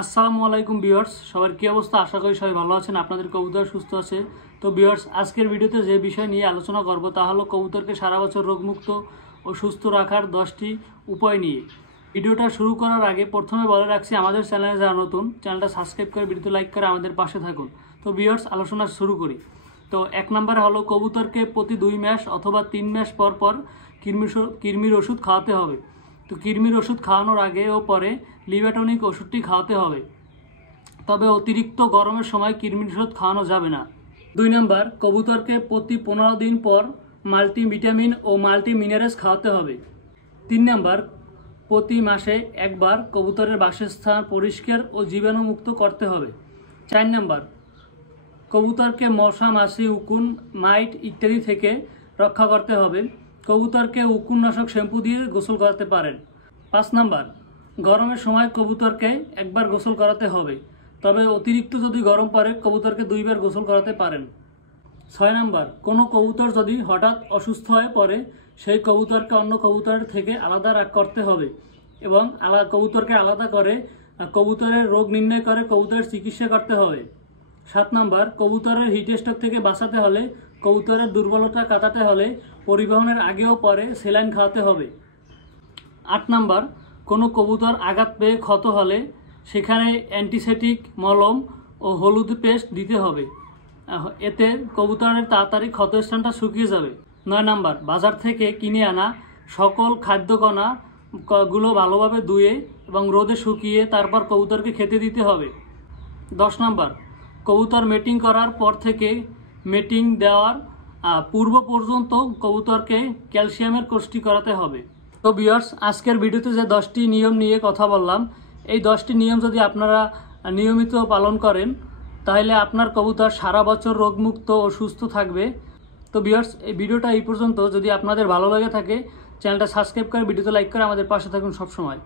আসসালামু আলাইকুম ভিউয়ার্স, সবার কি অবস্থা? আশা করি সবাই ভালো আছেন, আপনাদের কবুতর সুস্থ আছে। তো ভিউয়ার্স, আজকের ভিডিওতে যে বিষয় নিয়ে আলোচনা করব তা হলো কবুতরকে সারা বছর রোগমুক্ত ও সুস্থ রাখার 10টি উপায় নিয়ে। ভিডিওটা শুরু করার আগে প্রথমে বলে রাখছি, আমাদের চ্যানেলে যারা নতুন, চ্যানেলটা সাবস্ক্রাইব করে ভিডিওতে লাইক করে আমাদের পাশে থাকুন। তো ভিউয়ার্স, আলোচনা শুরু করি। তো 1 নম্বরে হলো কবুতরকে প্রতি 2 মাস অথবা 3 মাস পর পর কৃমির ওষুধ খাওয়াতে হবে। তো কৃমির ওষুধ খাওয়ানোর আগে ও পরে লিভাটনিক ওষুধটি খাওয়াতে হবে, তবে অতিরিক্ত গরমের সময় কৃমির ওষুধ খাওয়ানো যাবে না। 2 নম্বর, কবুতরকে প্রতি 15 দিন পর মাল্টিভিটামিন ও মাল্টিমিনারেলস খাওয়াতে হবে। 3 নম্বর, প্রতি মাসে একবার কবুতরের বাসস্থান পরিষ্কার ও জীবাণুমুক্ত করতে হবে। 4 নম্বর, কবুতরকে মশা, মাছি, উকুন, মাইট ইত্যাদি থেকে রক্ষা করতে হবে। কবুতরকে উকুননাশক শ্যাম্পু দিয়ে গোসল করাতে পারেন। 5 নম্বর, গরমের সময় কবুতরকে একবার গোসল করাতে হবে, তবে অতিরিক্ত যদি গরম পড়ে কবুতরকে 2 বার গোসল করাতে পারেন। 6 নম্বর, কোনো কবুতর যদি হঠাৎ অসুস্থ হয়ে পড়ে সেই কবুতরকে অন্য কবুতরের থেকে আলাদা করতে হবে এবং কবুতরকে আলাদা করে কবুতরের রোগ নির্ণয় করে কবুতরের চিকিৎসা করতে হবে। 7 নম্বর, কবুতরের হিট স্ট্রোক থেকে বাঁচাতে হলে, কবুতরের দুর্বলতা কাটাতে হলে পরিবহনের আগে ও পরে স্যালাইন খাওয়াতে হবে। 8 নম্বর, কোনো কবুতর আঘাত পেয়ে ক্ষত হলে সেখানে অ্যান্টিসেপটিক মলম ও হলুদ পেস্ট দিতে হবে, এতে কবুতরের তাড়াতাড়ি ক্ষতস্থানটা শুকিয়ে যাবে। 9 নম্বর, বাজার থেকে কিনে আনা সকল খাদ্যকণাগুলো ভালোভাবে ধুয়ে এবং রোদে শুকিয়ে তারপর কবুতরকে খেতে দিতে হবে। 10 নম্বর, কবুতর মেটিং করার পর থেকে মেটিং দেওয়ার পূর্ব পর্যন্ত কবুতরকে ক্যালসিয়ামের কোর্সটি করাতে হবে। তো ভিউয়ার্স, আজকের ভিডিওতে যে 10টি নিয়ম নিয়ে কথা বললাম, এই 10টি নিয়ম যদি আপনারা নিয়মিত পালন করেন তাহলে আপনার কবুতর সারা বছর রোগমুক্ত ও সুস্থ থাকবে। তো ভিউয়ার্স, এই ভিডিওটা এই পর্যন্ত। যদি আপনাদের ভালো লাগে থাকে চ্যানেলটা সাবস্ক্রাইব করে ভিডিওতে লাইক করে আমাদের পাশে থাকুন সবসময়।